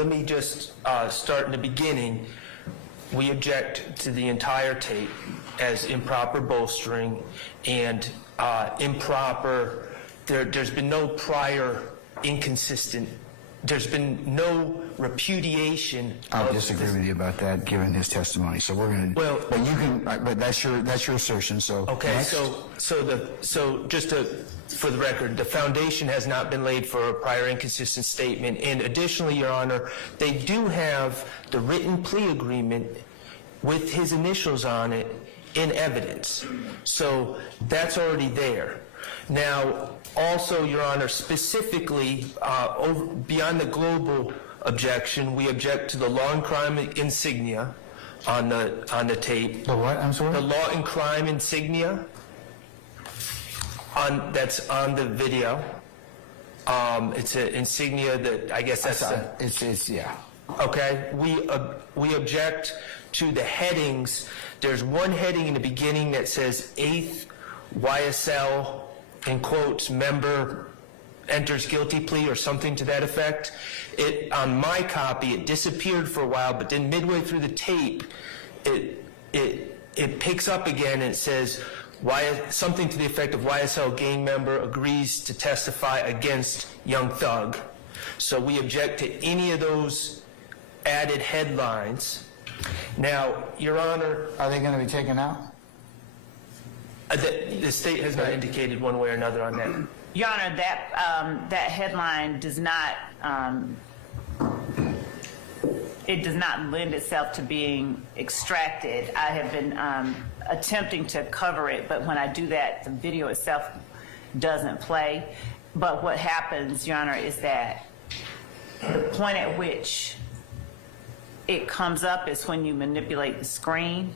let me just start in the beginning. We object to the entire tape as improper bolstering and improper. There's been no prior inconsistent. There's been no repudiation. I'll disagree with you about that, given his testimony. So we're going to. Well, but you can. But that's your assertion. So okay. Next. So just for the record, the foundation has not been laid for a prior inconsistent statement. And additionally, Your Honor, they do have the written plea agreement with his initials on it in evidence. So that's already there. Now, also, Your Honor, specifically, beyond the global objection, we object to the law and crime insignia on the tape. The what? I'm sorry? The law and crime insignia that's on the video. It's an insignia that I guess that's it's yeah. Okay, we object to the headings. There's one heading in the beginning that says 8th YSL, in quotes, member enters guilty plea or something to that effect. On my copy, it disappeared for a while, but then midway through the tape, it picks up again and it says something to the effect of YSL gang member agrees to testify against Young Thug. So we object to any of those added headlines. Now, Your Honor, are they going to be taken out? The state has not indicated one way or another on that. Your Honor, that headline does not it does not lend itself to being extracted. I have been attempting to cover it, but when I do that, the video itself doesn't play. But what happens, Your Honor, is that the point at which it comes up is when you manipulate the screen.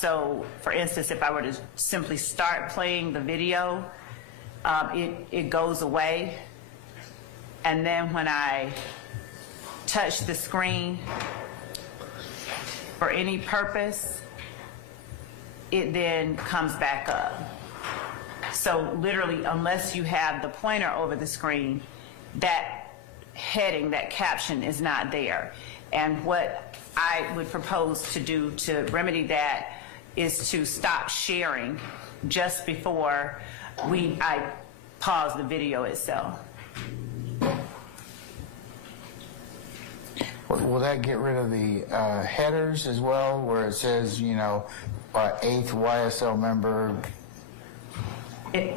So, for instance, if I were to simply start playing the video, it goes away. And then when I touch the screen for any purpose, it then comes back up. So literally, unless you have the pointer over the screen, that heading, that caption is not there. And what I would propose to do to remedy that is to stop sharing just before I pause the video itself. Will that get rid of the headers as well, where it says, 8th YSL member? It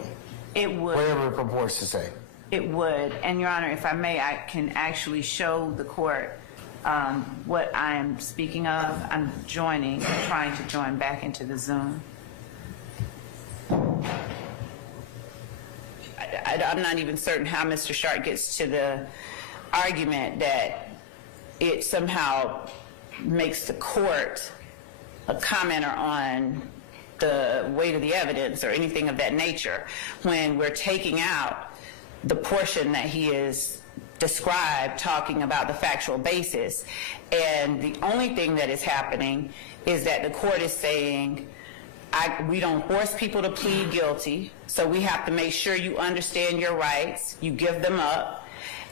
would. Whatever it purports to say. It would. And, Your Honor, if I may, I can actually show the court what I am speaking of. I'm trying to join back into the Zoom. I'm not even certain how Mr. Schardt gets to the argument that it somehow makes the court a commenter on the weight of the evidence or anything of that nature when we're taking out the portion that he is described talking about the factual basis. And the only thing that is happening is that the court is saying, we don't force people to plead guilty, so we have to make sure you understand your rights, you give them up,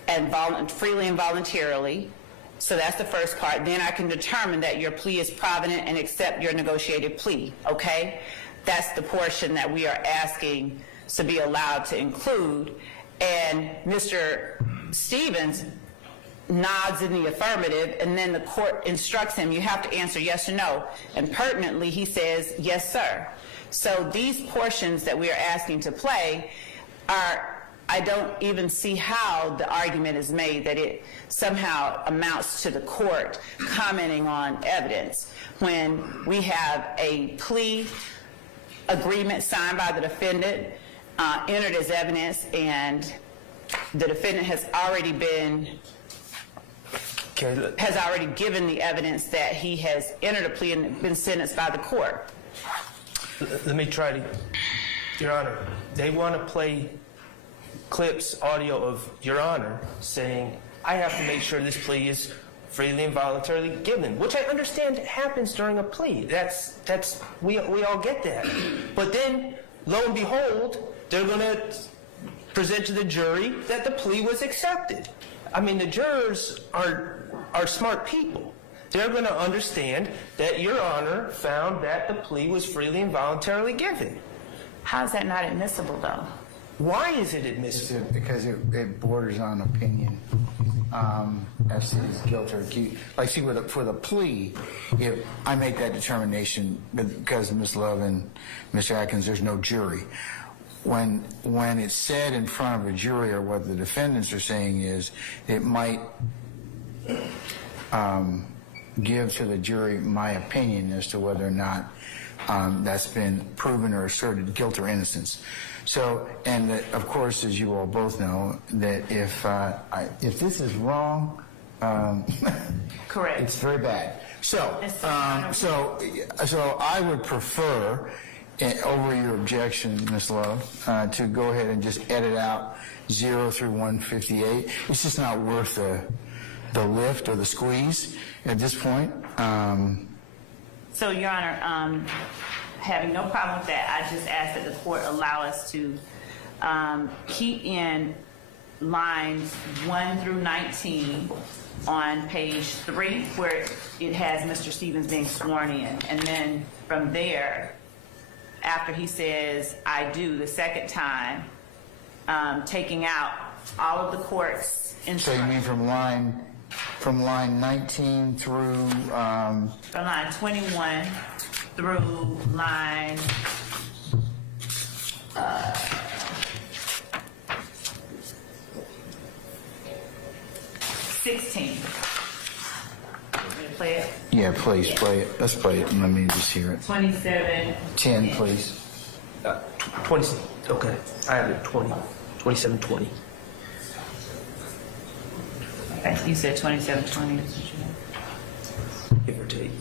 and freely and voluntarily. So that's the first part. Then I can determine that your plea is provident and accept your negotiated plea, okay? That's the portion that we are asking to be allowed to include. And Mr. Stephens nods in the affirmative, and then the court instructs him, you have to answer yes or no. And pertinently, he says, yes, sir. So these portions that we are asking to play I don't even see how the argument is made that it somehow amounts to the court commenting on evidence when we have a plea agreement signed by the defendant, entered as evidence, and the defendant has already given the evidence that he has entered a plea and been sentenced by the court. Let me try to, Your Honor, they want to play clips, audio of Your Honor saying, I have to make sure this plea is freely and voluntarily given, which I understand happens during a plea. We all get that. But then, lo and behold, they're going to present to the jury that the plea was accepted. I mean, the jurors are smart people. They're going to understand that Your Honor found that the plea was freely and voluntarily given. How is that not admissible, though? Why is it admissible? Because it borders on opinion as to his guilt or accused. Like, see, for the plea, if I make that determination because Ms. Love and Mr. Atkins, there's no jury. When it's said in front of a jury, or what the defendants are saying is, it might give to the jury my opinion as to whether or not that's been proven or asserted guilt or innocence. So, and that, of course, as you all both know, that if this is wrong, Correct. it's very bad. So, so I would prefer, over your objection, Ms. Love, to go ahead and just edit out 0 through 158. It's just not worth the lift or the squeeze at this point. So, Your Honor, having no problem with that, I just ask that the court allow us to keep in lines 1 through 19 on page 3, where it has Mr. Stephens being sworn in. And then from there, after he says, "I do," the second time, taking out all of the court's instructions. So you mean from line 19 through... From line 21 through line 16. Play it? Yeah, please, play it. Let's play it and let me just hear it. 27. 10, please. 20, okay, I have it 20, 27, 20. Okay, you said 27, 20. Give or take.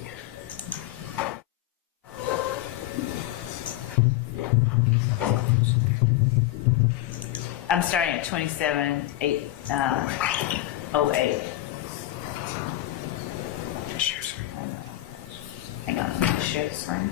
I'm starting at 27, 8, 08. Hang on, let me share the screen.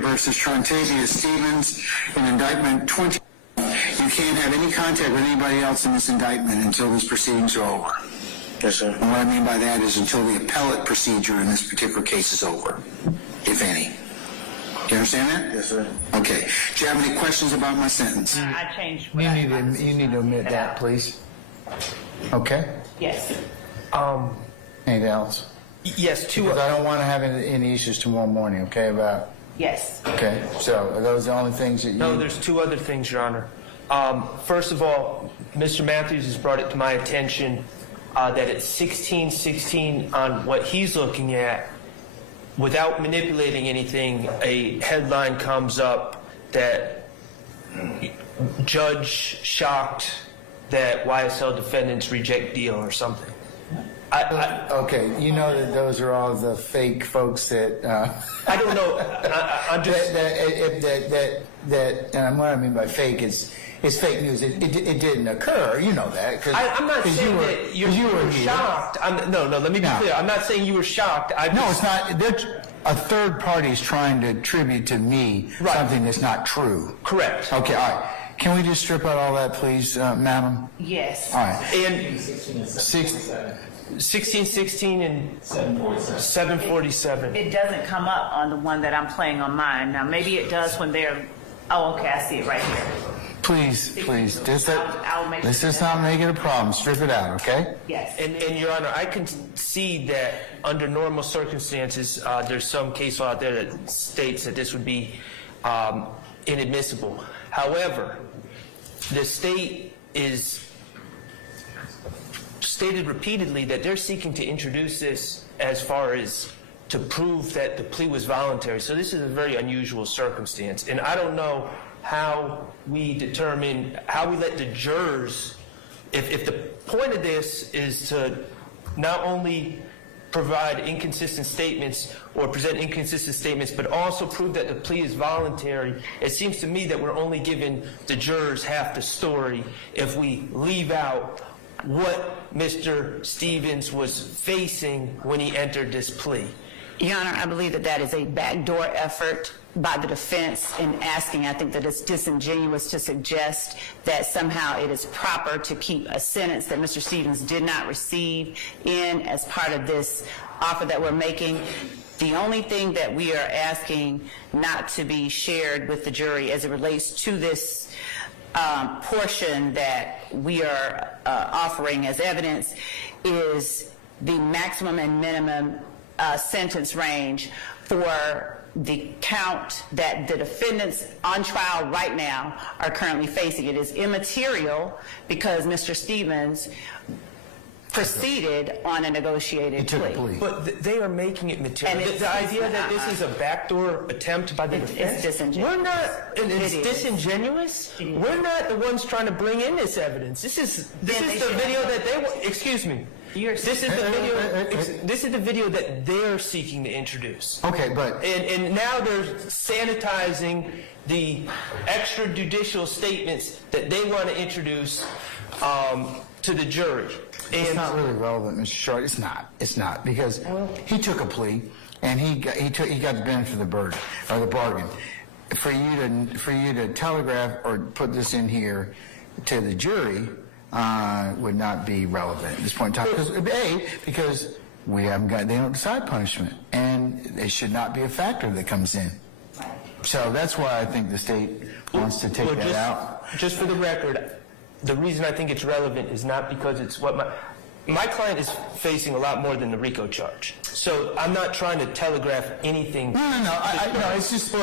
Versus Trontavious Stephens in indictment 20. You can't have any contact with anybody else in this indictment until these proceedings are over. Yes, sir. And what I mean by that is until the appellate procedure in this particular case is over, if any. Do you understand that? Yes, sir. Okay. Do you have any questions about my sentence? I changed. You need to omit that, please. Okay. Yes. Yes, Anything else? two. Because I don't want to have any issues tomorrow morning. Okay, about. Yes. Okay. So are those the only things that you? No, there's two other things, Your Honor. First of all, Mr. Matthews has brought it to my attention that at 1616 on what he's looking at, without manipulating anything, a headline comes up that judge shocked that YSL defendants reject deal or something. Okay, you know that those are all the fake folks that. I don't know. I'm just and what I mean by fake is fake news. It didn't occur. You know that. I'm not saying that you were shocked. No. Let me be clear. I'm not saying you were shocked. No, it's not. A third party is trying to attribute to me something that's not true. Correct. Okay. All right. Can we just strip out all that, please, madam? Yes. All right. And 1616 and 747. It doesn't come up on the one that I'm playing on mine. Now, maybe it does when they're... Oh, okay, I see it right here. Please. Let's I'll just not make it a problem. Strip it out, okay? Yes. And Your Honor, I can see that under normal circumstances, there's some case law out there that states that this would be inadmissible. However, the state is stated repeatedly that they're seeking to introduce this as far as to prove that the plea was voluntary. So this is a very unusual circumstance. And I don't know how we determine, how we let the jurors, if the point of this is to not only provide inconsistent statements or present inconsistent statements, but also prove that the plea is voluntary, it seems to me that we're only giving the jurors half the story if we leave out what Mr. Stephens was facing when he entered this plea. Your Honor, I believe that that is a backdoor effort by the defense in asking. I think that it's disingenuous to suggest that somehow it is proper to keep a sentence that Mr. Stephens did not receive in as part of this offer that we're making. The only thing that we are asking not to be shared with the jury as it relates to this portion that we are offering as evidence is the maximum and minimum sentence range for the count that the defendants on trial right now are currently facing. It is immaterial because Mr. Stephens proceeded on a negotiated plea. But they are making it material. And the idea that this is a backdoor attempt by the defense, it's disingenuous. we're not, and it's disingenuous. We're not the ones trying to bring in this evidence. This is the video that they, excuse me. This is the video that they're seeking to introduce. Okay, but And now they're sanitizing the extrajudicial statements that they want to introduce to the jury. it's not really relevant, Mr. Schardt. It's not because he took a plea and he got the benefit of the bargain. For you to telegraph or put this in here to the jury would not be relevant at this point in time. Because they don't decide punishment, and it should not be a factor that comes in. So that's why I think the state wants to take that out. Just for the record, the reason I think it's relevant is not because it's what my client is facing a lot more than the RICO charge. So I'm not trying to telegraph anything. No. It's just.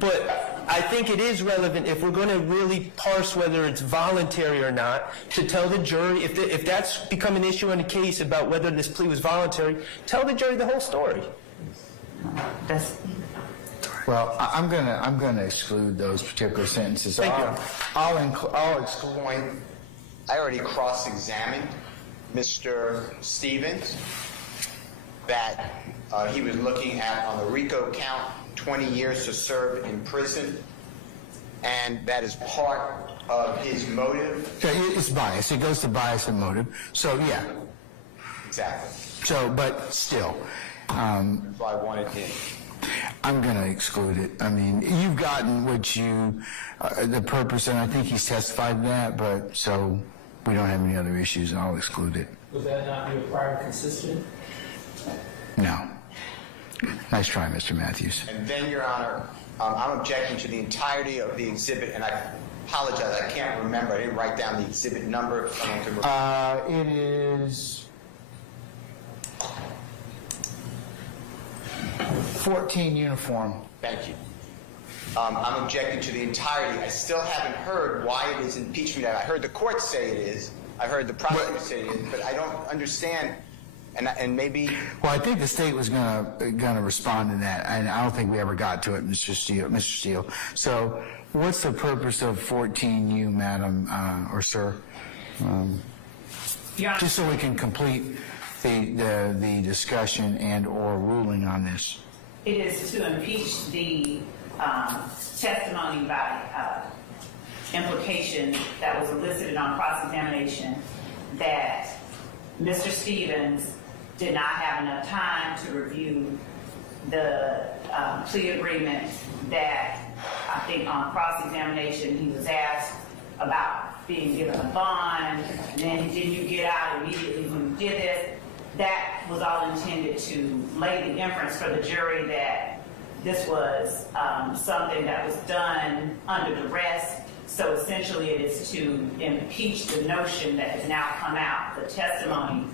But I think it is relevant if we're going to really parse whether it's voluntary or not, to tell the jury, if that's become an issue in a case about whether this plea was voluntary, tell the jury the whole story. Well, I'm gonna exclude those particular sentences. Thank you. I'll exclude. I already cross-examined Mr. Stephens that he was looking at on the RICO count 20 years to serve in prison, and that is part of his motive. It's bias. It goes to bias and motive. So yeah. Exactly. So, but still, That's why I wanted him. I'm going to exclude it. I mean, you've gotten what you, the purpose, and I think he's testified to that, but so we don't have any other issues, and I'll exclude it. Would that not be a prior consistent? No. Nice try, Mr. Matthews. And then, Your Honor, I'm objecting to the entirety of the exhibit, and I apologize, I can't remember. I didn't write down the exhibit number. If someone could It is 14 uniform. Thank you. I'm objecting to the entirety. I still haven't heard why it is impeachment. I heard the court say it is. I heard the prosecutor say it is, but I don't understand. And maybe. Well, I think the state was gonna respond to that, and I don't think we ever got to it, Mr. Steele. So, what's the purpose of 14U, Madam or Sir? Just so we can complete the discussion and or ruling on this. It is to impeach the testimony by implication that was elicited on cross-examination that Mr. Stephens did not have enough time to review the plea agreement, that I think on cross-examination he was asked about being given a bond, and then did you get out immediately when you did this? That was all intended to lay the inference for the jury that this was something that was done under duress. So essentially it is to impeach the notion that has now come out, the testimony,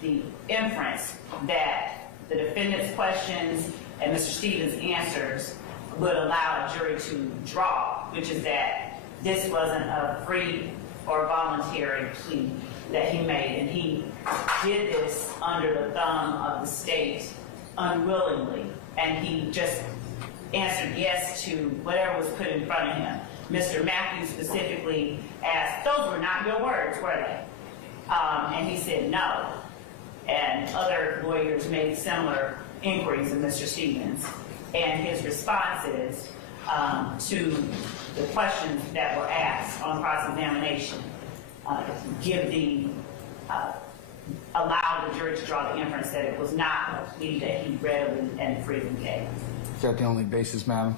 the inference that the defendant's questions and Mr. Stephens' answers would allow a jury to draw, which is that this wasn't a free or voluntary plea that he made, and he did this under the thumb of the state unwillingly, and he just answered yes to whatever was put in front of him. Mr. Matthews specifically asked, those were not your words, were they? And he said no. And other lawyers made similar inquiries of Mr. Stephens, and his responses to the questions that were asked on cross-examination allow the jury to draw the inference that it was not a plea that he readily and freely gave. Is that the only basis, madam?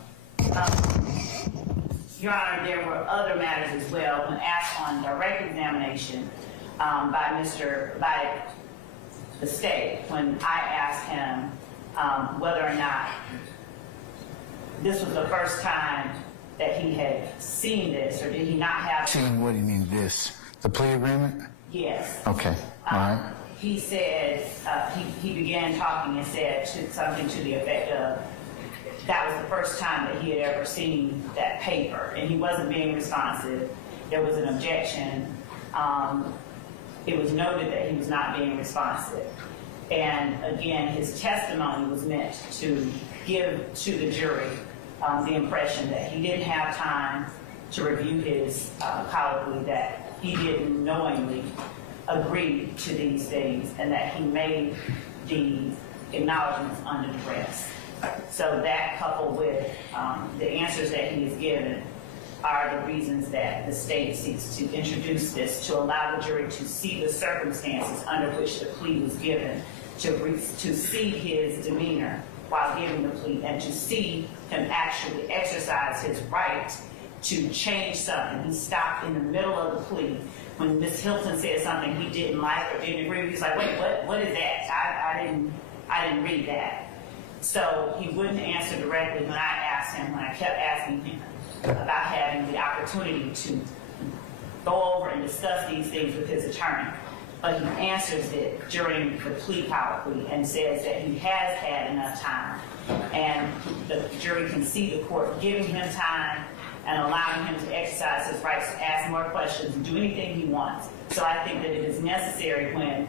Your Honor, there were other matters as well. When asked on direct examination by the state, when I asked him whether or not this was the first time that he had seen this, or did he not have... Seen, what do you mean this? The plea agreement? Yes. Okay, all right. He said, he began talking and said something to the effect of, that was the first time that he had ever seen that paper, and he wasn't being responsive. There was an objection. It was noted that he was not being responsive. And again, his testimony was meant to give to the jury the impression that he didn't have time to review his colloquy, that he didn't knowingly agree to these things, and that he made the acknowledgments under duress. So that, coupled with the answers that he has given, are the reasons that the state seeks to introduce this, to allow the jury to see the circumstances under which the plea was given, to see his demeanor while giving the plea, and to see him actually exercise his right to change something. He stopped in the middle of the plea when Ms. Hilton said something he didn't like or didn't agree with. He's like, wait, what is that? I didn't read that. So he wouldn't answer directly when I asked him, when I kept asking him about having the opportunity to go over and discuss these things with his attorney. But he answers it during the plea colloquy and says that he has had enough time, and the jury can see the court giving him time and allowing him to exercise his rights to ask more questions and do anything he wants. So I think that it is necessary when,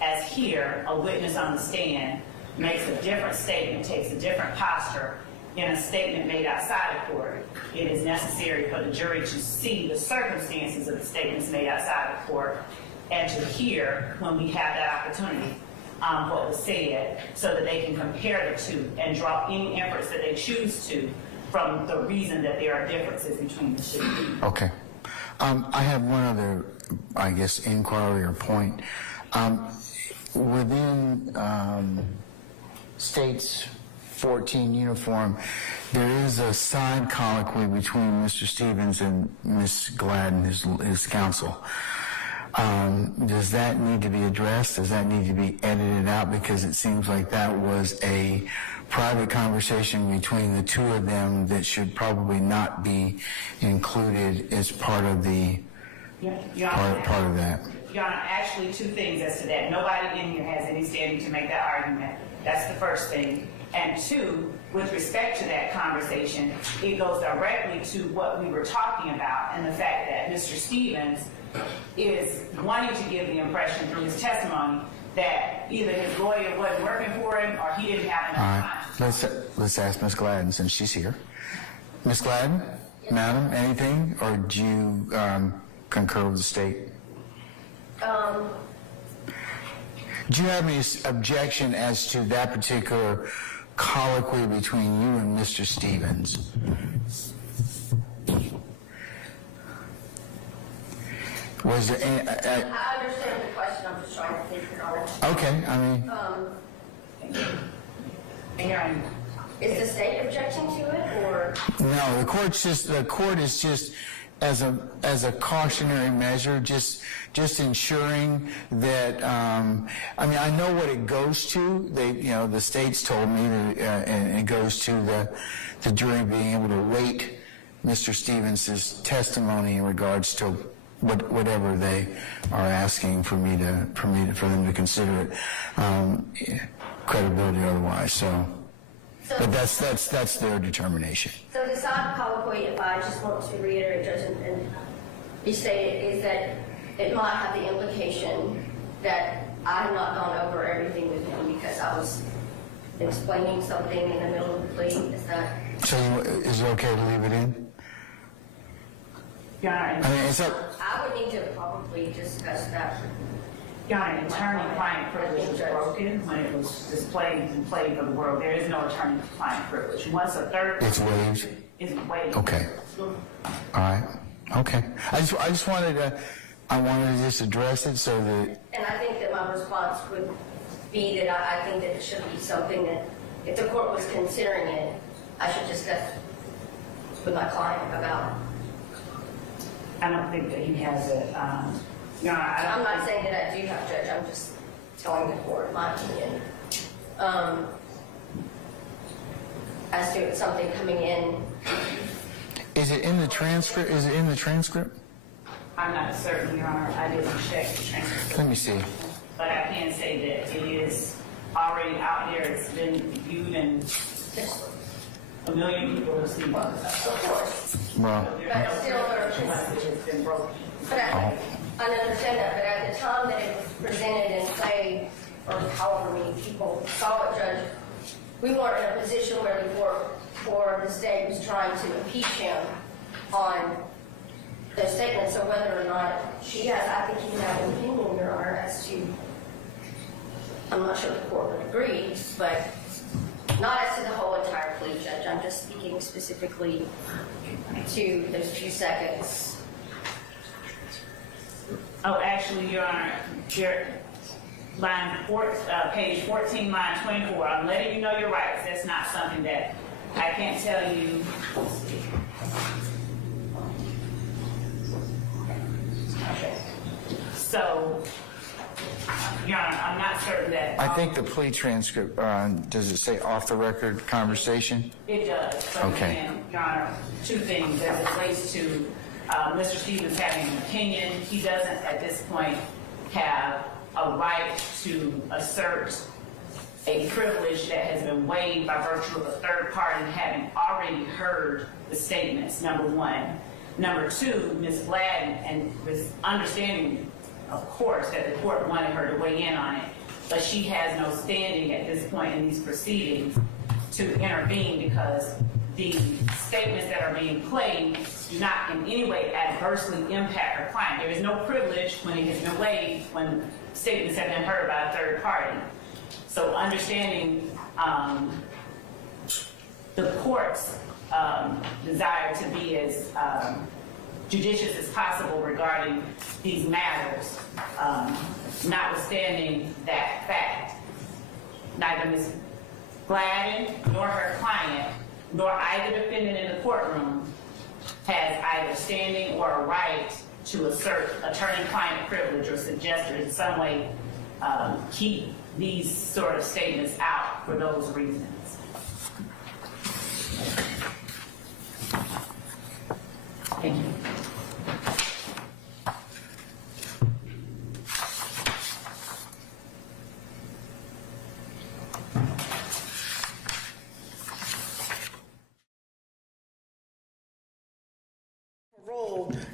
as here, a witness on the stand makes a different statement, takes a different posture in a statement made outside of court, it is necessary for the jury to see the circumstances of the statements made outside of court, and to hear, when we have that opportunity, what was said, so that they can compare the two and draw any inference that they choose to from the reason that there are differences between the two. Okay. I have one other, I guess, inquiry or point. Within State's 14 uniform, there is a side colloquy between Mr. Stephens and Ms. Gladden, his counsel. Does that need to be addressed? Does that need to be edited out? Because it seems like that was a private conversation between the two of them that should probably not be included as part of the part of that. Your Honor, actually two things as to that. Nobody in here has any standing to make that argument. That's the first thing. And two, with respect to that conversation, it goes directly to what we were talking about, and the fact that Mr. Stephens is wanting to give the impression through his testimony that either his lawyer wasn't working for him or he didn't have enough time. Let's ask Ms. Gladden since she's here. Ms. Gladden, madam, anything, or do you concur with the state? Do you have any objection as to that particular colloquy between you and Mr. Stephens? Was there any, I understand the question. I'm just trying to think on it. okay, I mean... Is the state objecting to it, or? No, the court is just as a cautionary measure, just ensuring that, I mean, I know what it goes to. The state's told me that, and it goes to the jury being able to rate Mr. Stephens' testimony in regards to whatever they are asking for them to consider it, credibility or otherwise. So, but that's their determination. So the side colloquy, if I just want to reiterate, Judge, and you stated is that it might have the implication that I have not gone over everything with him because I was explaining something in the middle of the plea. Is that? So is it okay to leave it in? Your Honor, I mean, it's up. I would need to probably discuss that. Your Honor, attorney-client privilege was broken when it was displayed and played for the world. There is no attorney-client privilege. Once a third It's waived. is waived. Okay. All right. Okay. I just wanted to just address it so that. And I think that my response would be that I think that it should be something that if the court was considering it, I should discuss with my client about. I don't think that he has it. Your Honor, I I'm don't not saying that I do have judge, I'm just telling the court my opinion. As to something coming in. Is it in the transcript? Is it in the transcript? I'm not certain, Your Honor. I didn't check the transcript. Let me see. But I can say that it is already out there. It's been viewed and a million people have seen it. Of course. Well, But still, It's been broken. but I understand that, but at the time that it was presented and played, or however many people saw it, Judge, we weren't in a position where the court or the state was trying to impeach him on those statements. So whether or not she has, I think you have an opinion, Your Honor, as to, I'm not sure if the court would agree, but not as to the whole entire plea, Judge. I'm just speaking specifically to those few seconds. Oh, actually, Your Honor, page 14, line 24, I'm letting you know your rights. That's not something that I can't tell you. Okay. So, Your Honor, I'm not certain that. I think the plea transcript, does it say off the record conversation? It does. But Okay. again, Your Honor, two things as it relates to Mr. Stephens having an opinion. He doesn't at this point have a right to assert a privilege that has been waived by virtue of a third party having already heard the statements, number one. Number two, Ms. Gladden, and with understanding, of course, that the court wanted her to weigh in on it, but she has no standing at this point in these proceedings to intervene because the statements that are being played do not in any way adversely impact her client. There is no privilege when it has been waived, when statements have been heard by a third party. So understanding the court's desire to be as judicious as possible regarding these matters, notwithstanding that fact, neither Ms. Gladden nor her client, nor either defendant in the courtroom has either standing or a right to assert attorney-client privilege or suggest or in some way keep these sort of statements out for those reasons. Thank you.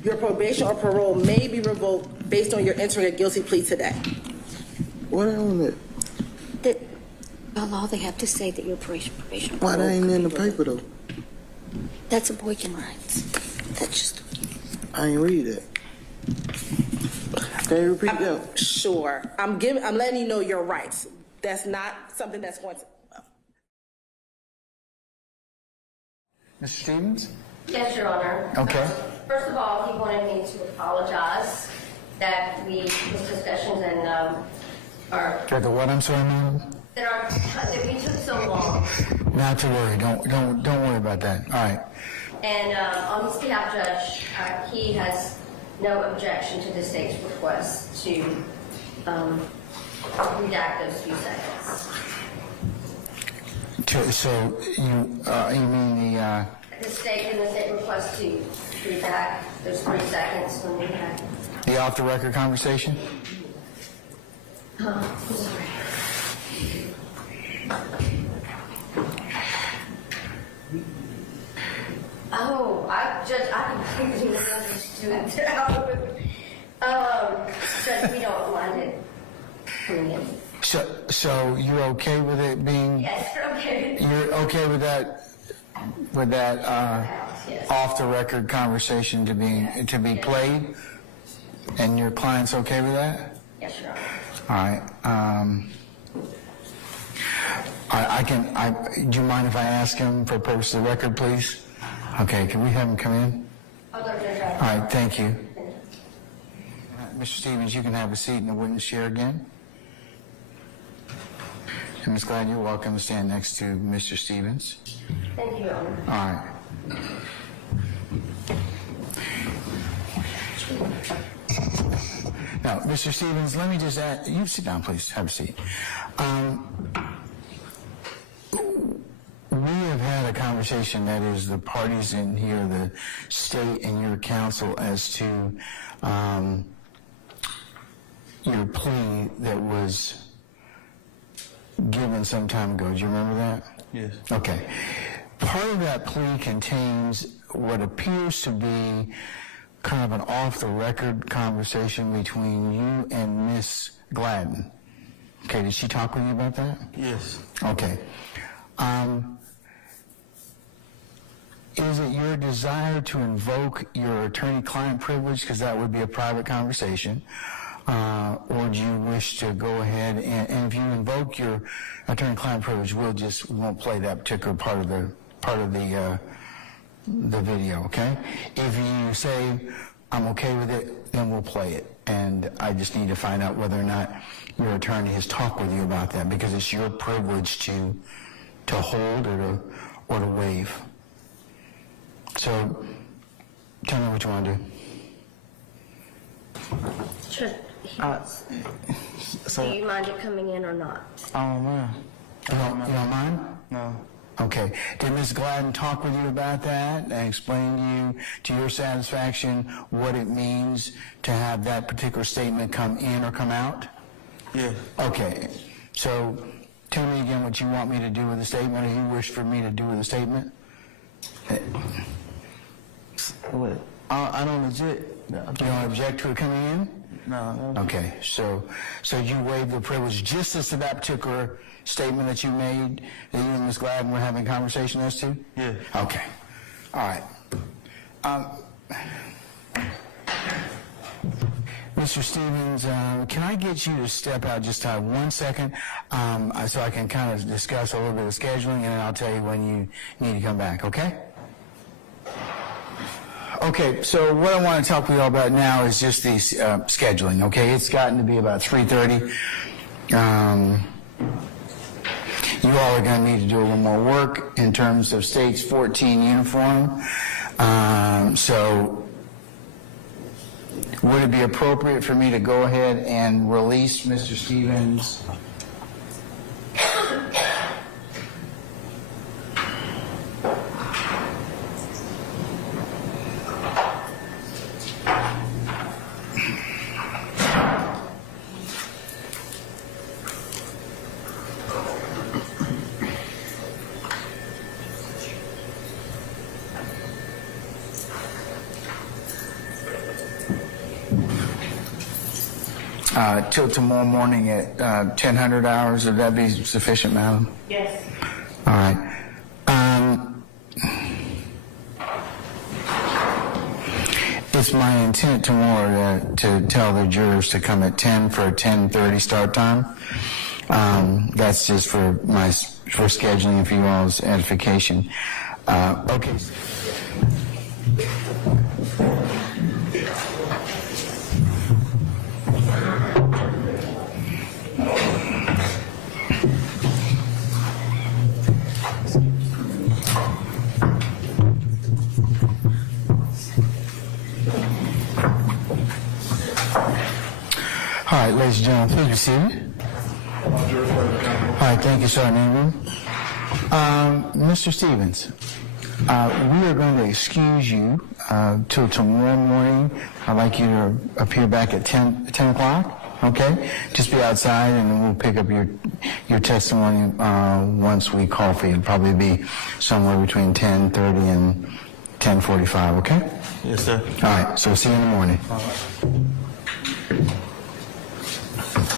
Your probation or parole may be revoked based on your entering a guilty plea today. What on it? By law, they have to say that you're probation. Why that ain't in the paper though? That's abortion rights. That's just. I ain't read it. Can you repeat that? Sure. I'm letting you know your rights. That's not something that's going to. Mr. Stephens? Yes, Your Honor. Okay. First of all, he wanted me to apologize that his discussions and our Got the what? I'm sorry, ma'am? that we took so long. Not to worry. Don't worry about that. All right. And on his behalf, Judge, he has no objection to the state's request to redact those few seconds. So you mean The state request to redact those 3 seconds when we had. the off the record conversation? I'm sorry. Oh, Judge, I completely misunderstood. do it. Judge, we don't mind it coming in. So you're okay with it being? Yes, we're okay. You're okay with that? Yes. Off-the-record conversation to be played, and your client's okay with that? Yes, Your Honor. All right. Do you mind if I ask him for purpose of the record, please? Okay, can we have him come in? I'll go to Judge. All right, thank you. Mr. Stephens, you can have a seat in the witness chair again. And Ms. Gladden, you're welcome to stand next to Mr. Stephens. Thank you, Your Honor. All right. Now, Mr. Stephens, let me just add, you sit down, please. Have a seat. We have had a conversation, that is the parties in here, the state and your counsel, as to your plea that was given some time ago. Do you remember that? Yes. Okay. Part of that plea contains what appears to be kind of an off-the-record conversation between you and Miss Gladden. Okay, did she talk with you about that? Yes. Okay. Is it your desire to invoke your attorney-client privilege, because that would be a private conversation, or do you wish to go ahead and if you invoke your attorney-client privilege, we won't play that particular part of the video, okay? If you say, I'm okay with it, then we'll play it. And I just need to find out whether or not your attorney has talked with you about that, because it's your privilege to hold or to waive. So, tell me what you want to do. Sure. Do you mind it coming in or not? Oh, man. You don't mind? No. Okay. Did Ms. Gladden talk with you about that and explain to your satisfaction what it means to have that particular statement come in or come out? Yeah. Okay. So tell me again what you want me to do with the statement, or you wish for me to do with the statement? What? I don't legit. You don't object to it coming in? No. Okay. So you waive the privilege just as to that particular statement that you made, that you and Ms. Gladden were having a conversation as to? Yeah. Okay. All right. Mr. Stephens, can I get you to step out just 1 second so I can kind of discuss a little bit of scheduling, and then I'll tell you when you need to come back, okay? Okay, so what I want to talk with you all about now is just the scheduling, okay? It's gotten to be about 3:30. You all are going to need to do a little more work in terms of State's 14 uniform. So would it be appropriate for me to go ahead and release Mr. Stephens? Till tomorrow morning at 1000 hours. Would that be sufficient, madam? Yes. All right. It's my intent tomorrow to tell the jurors to come at 10 for a 10:30 start time. That's just for scheduling, for you all's edification. Okay. All right, ladies and gentlemen, please be seated. All right, thank you, Sergeant Ingram. Mr. Stephens, we are going to excuse you till tomorrow morning. I'd like you to appear back at 10 o'clock, okay? Just be outside, and then we'll pick up your testimony once we call for you. It'll probably be somewhere between 10:30 and 10:45, okay? Yes, sir. All right, so see you in the morning.